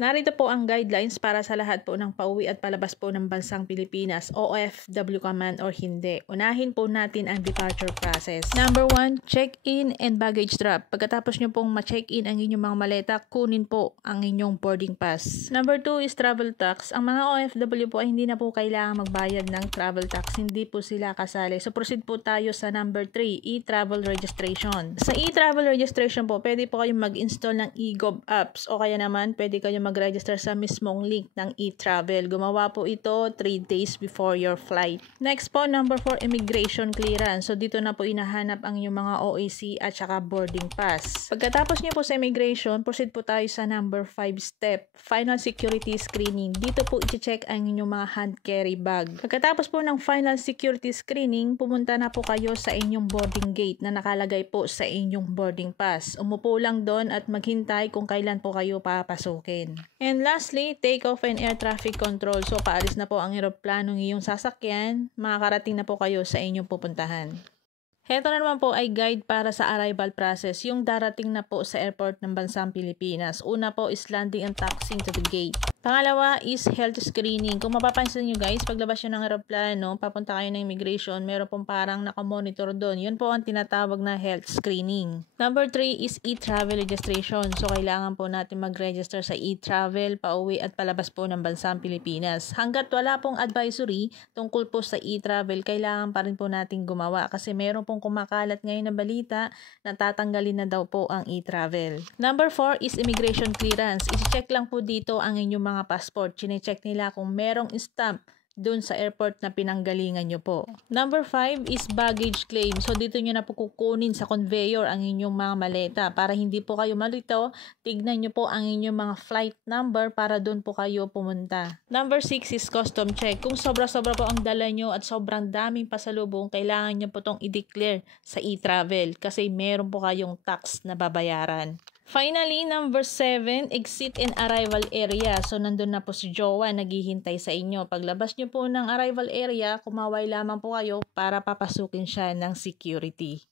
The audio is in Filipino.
Narito po ang guidelines para sa lahat po ng pauwi at palabas po ng bansang Pilipinas, OFW ka man or hindi. Unahin po natin ang departure process. Number 1, check-in and baggage drop. Pagkatapos nyo pong ma-check-in ang inyong mga maleta, kunin po ang inyong boarding pass. Number 2 is travel tax. Ang mga OFW po ay hindi na po kailangan magbayad ng travel tax. Hindi po sila kasali. So proceed po tayo sa number 3, e-travel registration. Sa e-travel registration po, pwede po kayong mag-install ng e-gov apps o kaya naman pwede kayong mag-register sa mismong link ng e-travel. Gumawa po ito 3 days before your flight. Next po, number 4, immigration clearance. So dito na po inahanap ang inyong mga OAC at saka boarding pass. Pagkatapos niyo po sa immigration, proceed po tayo sa number 5 step, final security screening. Dito po i-check ang inyong mga hand carry bag. Pagkatapos po ng final security screening, pumunta na po kayo sa inyong boarding gate na nakalagay po sa inyong boarding pass. Umupo lang doon at maghintay kung kailan po kayo papasukin. And lastly, take off and air traffic control. So paalis na po ang eroplanong iyong sasakyan, makakarating na po kayo sa inyong pupuntahan. Heto na naman po ay guide para sa arrival process, yung darating na po sa airport ng bansang Pilipinas. Una po is landing and taxiing to the gate. Pangalawa is health screening. Kung mapapansin nyo guys, paglabas nyo ng aeroplano, papunta kayo ng immigration, meron pong parang nakamonitor doon. Yun po ang tinatawag na health screening. Number 3 is e-travel registration. So kailangan po natin mag-register sa e-travel, pauwi at palabas po ng bansang Pilipinas. Hanggat wala pong advisory tungkol po sa e-travel, kailangan pa rin po natin gumawa kasi meron pong kumakalat ngayon na balita na tatanggalin na daw po ang e-travel. Number 4 is immigration clearance. I-check lang po dito ang inyong mga passport. Chine-check nila kung merong stamp dun sa airport na pinanggalingan nyo po. Number 5 is baggage claim. So dito nyo na po kukunin sa conveyor ang inyong mga maleta. Para hindi po kayo malito, tignan nyo po ang inyong mga flight number para dun po kayo pumunta. Number 6 is custom check. Kung sobra-sobra po ang dala nyo at sobrang daming pasalubong, kailangan nyo po itong i-declare sa e-travel kasi meron po kayong tax na babayaran. Finally, number 7, exit and arrival area. So, nandun na po si Jowa, naghihintay sa inyo. Paglabas nyo po ng arrival area, kumaway lamang po kayo para papasukin siya ng security.